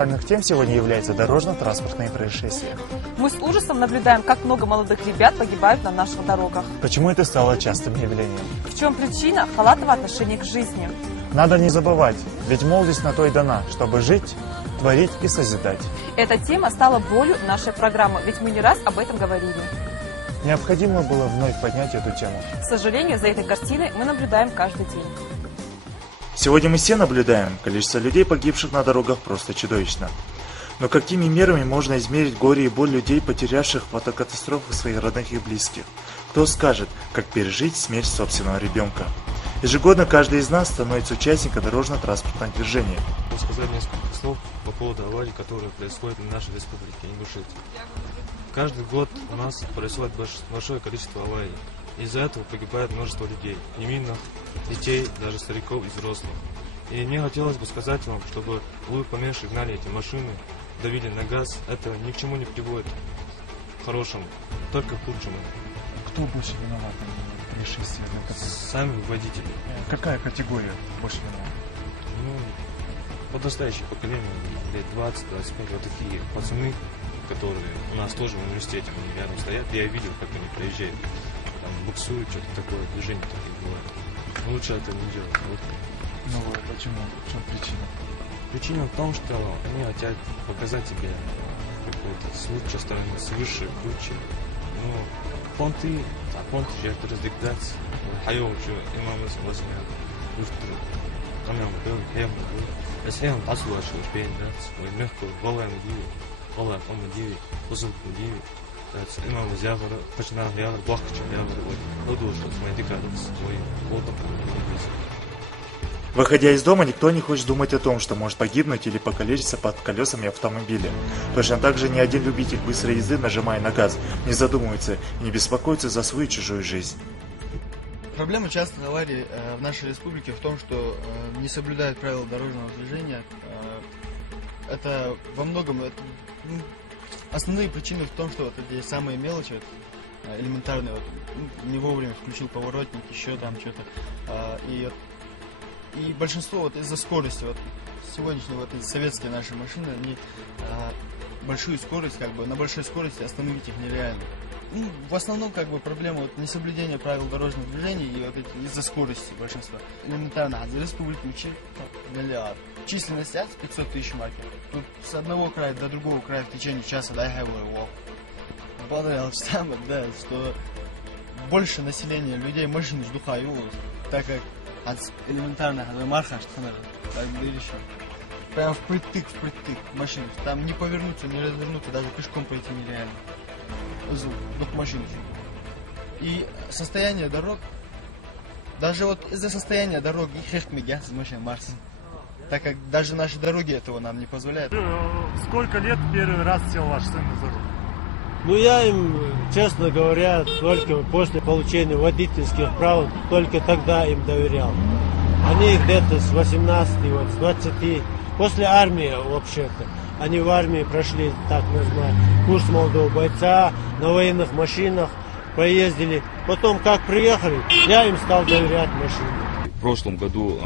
Актуальных тем сегодня является дорожно-транспортные происшествия. Мы с ужасом наблюдаем, как много молодых ребят погибают на наших дорогах. Почему это стало частым явлением? В чем причина халатного отношения к жизни? Надо не забывать, ведь молодость на то и дана, чтобы жить, творить и созидать. Эта тема стала болью нашей программы, ведь мы не раз об этом говорили. Необходимо было вновь поднять эту тему. К сожалению, за этой картиной мы наблюдаем каждый день. Сегодня мы все наблюдаем, количество людей, погибших на дорогах, просто чудовищно. Но какими мерами можно измерить горе и боль людей, потерявших в автокатастрофах своих родных и близких? Кто скажет, как пережить смерть собственного ребенка? Ежегодно каждый из нас становится участником дорожно-транспортного движения. Хочу сказать несколько слов по поводу аварий, которые происходят в нашей республике Ингушетия. Каждый год у нас происходит большое количество аварий. Из-за этого погибает множество людей, невинных, детей, даже стариков и взрослых. И мне хотелось бы сказать вам, чтобы вы поменьше гнали эти машины, давили на газ. Это ни к чему не приводит к хорошему, только к худшему. Кто больше виноват в происшествии? Сами водители. Какая категория больше виновата? Подрастающее поколение, лет 20-25, вот такие пацаны, которые у нас тоже в университете, они рядом стоят, я видел, как они проезжают, там буксуют, что-то такое, движение такие бывает. Но лучше этого не делать. Вот. Ну почему? В чем причина? Причина в том, что они хотят показать себе какой-то с лучшей стороны, свыше, круче. Ну, понты же это раздегдаться. Хайо уже имамы возьмем. Камеру был, хем был. Если он позволил, что успеет, да, свой легко, голая мудиви, голая помудиви, узел мудиви. Имам Зягара, починал Ягар, Бахча Ягар, вот, что с моей декадой, свой лотом. Выходя из дома, никто не хочет думать о том, что может погибнуть или покалечиться под колесами автомобиля. Точно так же ни один любитель быстрой езды, нажимая на газ, не задумывается и не беспокоится за свою чужую жизнь. Проблема частых аварий в нашей республике в том, что не соблюдают правила дорожного движения. Это во многом основные причины в том, что вот эти самые мелочи, элементарные, не вовремя включил поворотник, еще там что-то. И большинство вот из-за скорости, вот сегодняшние вот советские наши машины, они большую скорость, на большой скорости остановить их нереально. В основном проблема несоблюдения правил дорожного движения и вот из-за скорости большинства. Элементарно, за республику миллиард. Численность 500 тысяч маркер. Тут с одного края до другого края в течение часа да, что больше населения людей машины ждухают, так как элементарно марха прям впритык машин. Там не повернуться, не развернуться, даже пешком пойти нереально. Звук машин. И состояние дорог, даже вот из-за состояния дорог так как даже наши дороги этого нам не позволяют. Сколько лет первый раз сел ваш сын за руль? Я им, честно говоря, только после получения водительских прав, только тогда им доверял. Они где-то с 18, с 20, после армии вообще-то. Они в армии прошли, так называемый, курс молодого бойца, на военных машинах поездили. Потом, как приехали, я им стал доверять машине. В прошлом году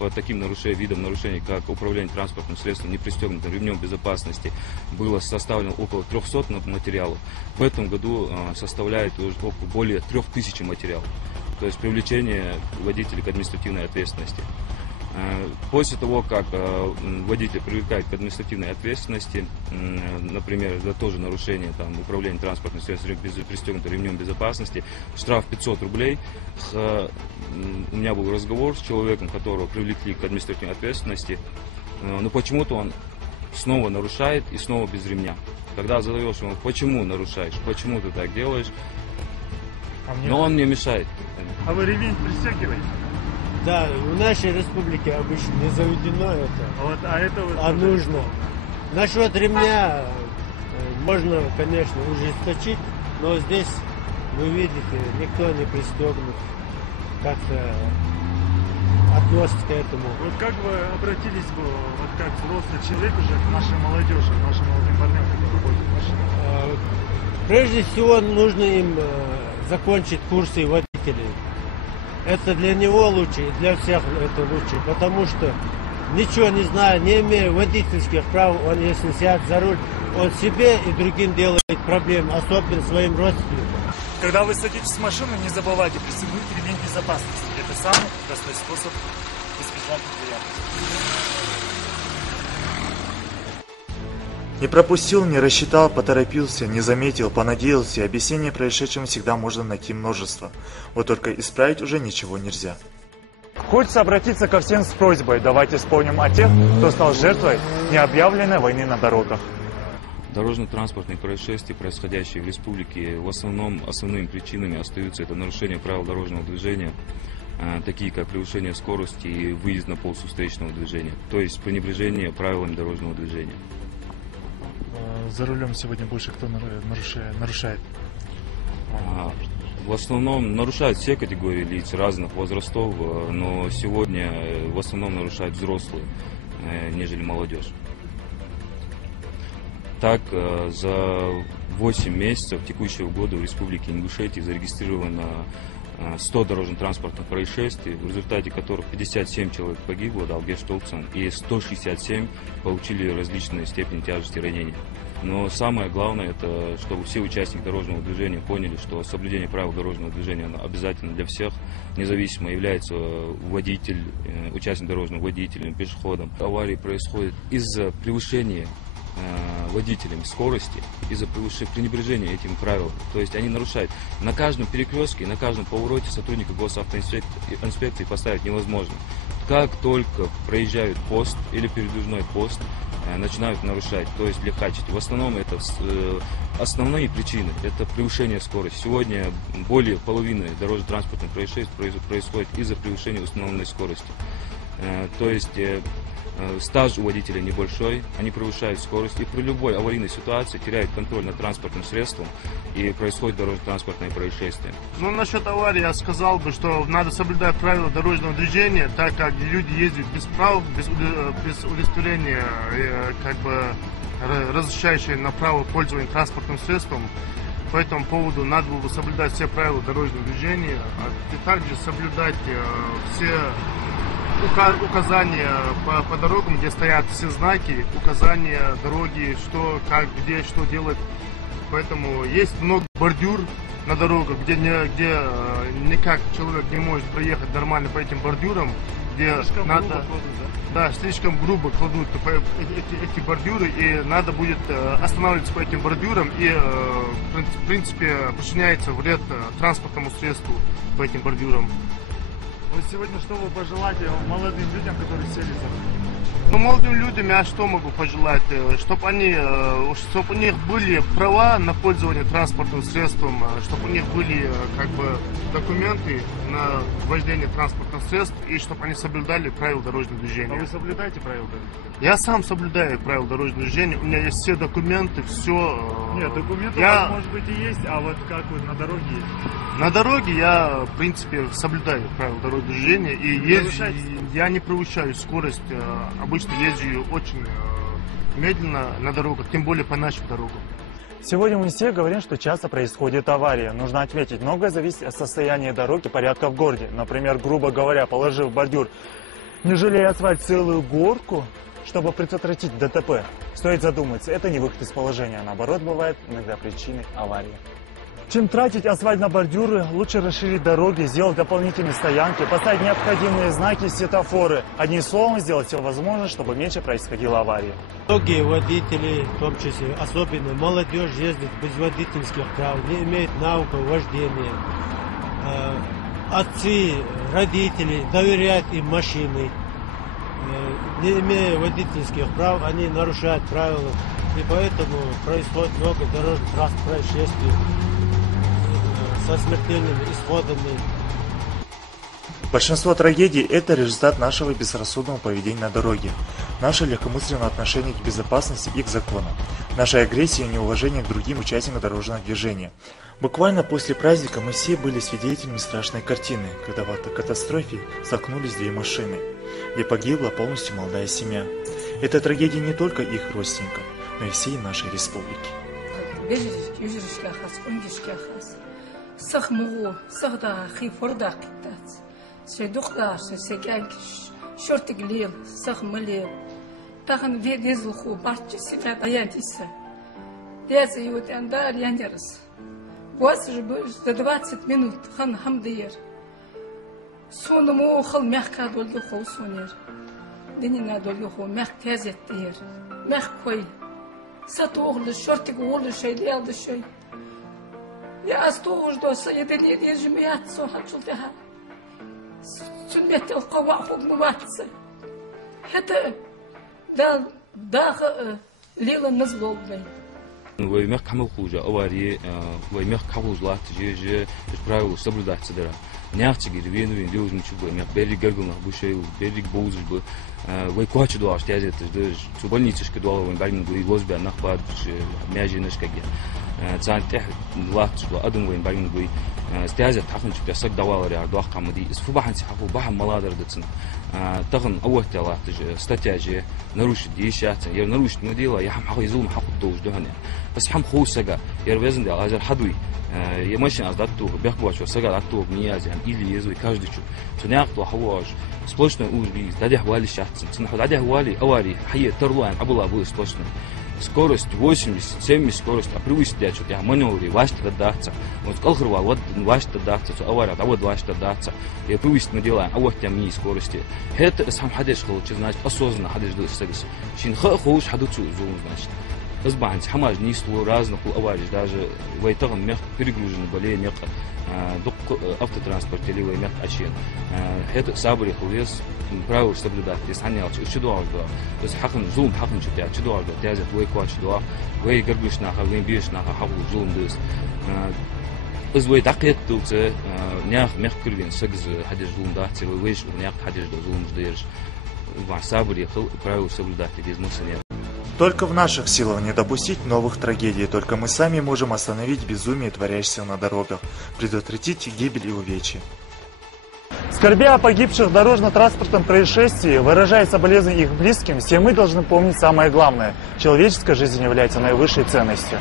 по таким видам нарушений, как управление транспортным средством, не пристегнутым ремнем безопасности, было составлено около 300 материалов. В этом году составляет уже более 3000 материалов. То есть привлечение водителей к административной ответственности. После того, как водителя привлекают к административной ответственности, например, за то же нарушение управления транспортным средством без пристегнутым ремнем безопасности, штраф 500 рублей. У меня был разговор с человеком, которого привлекли к административной ответственности, но почему-то он снова нарушает и снова без ремня. Когда задаешь ему, почему нарушаешь, почему ты так делаешь, но он мне мешает. А вы ремень пристегиваете? Да, в нашей республике обычно не заведено это, а нужно. Насчет ремня можно, конечно, ужесточить, но здесь, вы видите, никто не пристегнут, как-то относится к этому. Вот как вы обратились бы, как взрослый человек уже к нашей молодежи, к нашим молодым парням, которые ходят в машине? Прежде всего, нужно им закончить курсы водителей. Это для него лучше, и для всех это лучше, потому что ничего не знаю, не имея водительских прав, он если сядет за руль, он себе и другим делает проблемы, особенно своим родственникам. Когда вы садитесь в машину, не забывайте пристегнуть ремень безопасности. Это самый простой способ избежать неприятностей. Не пропустил, не рассчитал, поторопился, не заметил, понадеялся. Объяснение происшедшему всегда можно найти множество. Вот только исправить уже ничего нельзя. Хочется обратиться ко всем с просьбой. Давайте вспомним о тех, кто стал жертвой необъявленной войны на дорогах. Дорожно-транспортные происшествия, происходящие в республике, в основном основными причинами остаются это нарушение правил дорожного движения, такие как превышение скорости и выезд на полосу встречного движения, то есть пренебрежение правилами дорожного движения. За рулем сегодня больше кто нарушает? В основном нарушают все категории лиц разных возрастов, но сегодня в основном нарушают взрослые, нежели молодежь. Так, за 8 месяцев текущего года в Республике Ингушетия зарегистрировано 100 дорожно-транспортных происшествий, в результате которых 57 человек погибло, и 167 получили различные степени тяжести ранений. Но самое главное, это чтобы все участники дорожного движения поняли, что соблюдение правил дорожного движения обязательно для всех, независимо является водитель, участник дорожного водителем, пешеходом. Аварии происходят из-за превышения водителями скорости, из-за пренебрежения этим правилам. То есть они нарушают. На каждом перекрестке, на каждом повороте сотрудника госавтоинспекции поставить невозможно. Как только проезжают пост или передвижной пост, начинают нарушать, то есть лихачить. В основном это основные причины, это превышение скорости. Сегодня более половины дорожно-транспортных происшествий происходит из-за превышения установленной скорости. То есть стаж у водителя небольшой, они превышают скорость и при любой аварийной ситуации теряют контроль над транспортным средством и происходит дорожно-транспортное происшествие. Ну, насчет аварии я сказал бы, что надо соблюдать правила дорожного движения, так как люди ездят без прав, без удостоверения, как бы разрешающие на право пользования транспортным средством. По этому поводу надо было бы соблюдать все правила дорожного движения, и также соблюдать все указания по дорогам, где стоят все знаки, указания дороги, что, как, где, что делать. Поэтому есть много бордюр на дорогах, где никак человек не может проехать нормально по этим бордюрам, где слишком надо, грубо кладут, да? Да, слишком грубо кладут эти бордюры, и надо будет останавливаться по этим бордюрам, и в принципе причиняется вред транспортному средству по этим бордюрам. Вот сегодня что вы пожелаете молодым людям, которые сели за руль? Ну, молодым людям я что могу пожелать? Чтобы у них были права на пользование транспортным средством, чтобы у них были как бы документы на вождение транспортных средств, и чтобы они соблюдали правила дорожного движения. А вы соблюдаете правила дорожного движения? Я сам соблюдаю правила дорожного движения, у меня есть все документы, все. Нет, документы может быть и есть, а вот как вы на дороге ездите? На дороге я, в принципе, соблюдаю правила дорожного движения, и я не превышаю скорость, обычно езжу очень медленно на дорогах, тем более по нашим дорогам. Сегодня мы все говорим, что часто происходит авария. Нужно отметить, многое зависит от состояния дороги и порядка в городе. Например, грубо говоря, положив бордюр, не жалея асфальт целую горку, чтобы предотвратить ДТП, стоит задуматься, это не выход из положения, а наоборот бывает иногда причиной аварии. Чем тратить асфальт на бордюры, лучше расширить дороги, сделать дополнительные стоянки, поставить необходимые знаки, светофоры. Одним словом, сделать все возможное, чтобы меньше происходило аварий. Многие водители, в том числе, особенно молодежь, ездит без водительских прав, не имеет навыков вождения. Отцы, родители доверяют им машины. Не имея водительских прав, они нарушают правила. И поэтому происходит много дорожных происшествий со смертельными исходами. Большинство трагедий – это результат нашего безрассудного поведения на дороге, наше легкомысленное отношение к безопасности и к закону, нашей агрессии и неуважения к другим участникам дорожного движения. Буквально после праздника мы все были свидетелями страшной картины, когда в автокатастрофе столкнулись две машины, где погибла полностью молодая семья. Это трагедия не только их родственников, но и всей нашей республики. شرطك ليل سخم ليل تاخن في ديز الخو بارتش سيبات ايانتيسا ديز يوتان دار يانجرس بواس جبوش 20 минут خن حمدير سونمو خل مخكا دولغو خو سونير دينينا دولغو خو مخ تازت دير مخ كويل ساتوغل شرطك وول شي ليل دشي يا استوغل دو سيدني دي جميات سو حطلتها سنبت القوة حب مواتسة حتى داخل ليلة نزلوا بي ويمخ كمل خوجة أواري ويمخ كابوز لات جي правило соблюдать дара. Нягти гирвен делать ничего, мях берег горгул на буше, берег боузж бы, вой квачи дуаш тязет, цу больницышка дуала вон барин гуи лозбя нахбад мяжинышка ге. Цан тех лат ва адым вон барин гуи стязет тахын чупя сак давала риар дуах камади. Сфубахан сихафу бахан маладар дацин. Тахын авах тела статья же нарушить дещаться. Я нарушить мы дела, я хам хай зулм хакут доуж духане. بس حم خوسجا يروزن ده أجر حدوي يمشي از دكتور بيحكوا شو سجا دكتور نياز يعني إلي يزوي كاجد شو تناقض حواج سبلشنا أول بيز ده حوالي شخص تنحول ده حوالي أواري حي ترلو عن أبو لابو سبلشنا скорость 80-70 скорость а привычно для чего-то маневри важно додаться вот колхрва вот важно додаться авария да вот важно додаться я привычно делаю а вот там не скорости это сам хадиш хочет значит осознанно хадиш до сагис чин хоуш хадуцу зум значит أصبح حماج نيستو رازنا كل أوارج даже ويتغن مخ перегружены более мех док автотранспорт или мех أشياء это صبر يخلص правил соблюдать если они отчет чудо то есть حقن زوم حقن чудо чудо тязет ويكوا чудо وي гргуш на хавин биш на хаву زوم дыс إذا ويدقيق دولت نياخ مخ كرين سجز حدش زوم داتي ويش نياخ حدش زوم جديرش مع صبر يخل правил соблюдать без мусора. Только в наших силах не допустить новых трагедий, только мы сами можем остановить безумие, творящееся на дорогах, предотвратить гибель и увечья. Скорбя о погибших в дорожно-транспортном происшествии, выражая соболезнования их близким, все мы должны помнить самое главное – человеческая жизнь является наивысшей ценностью.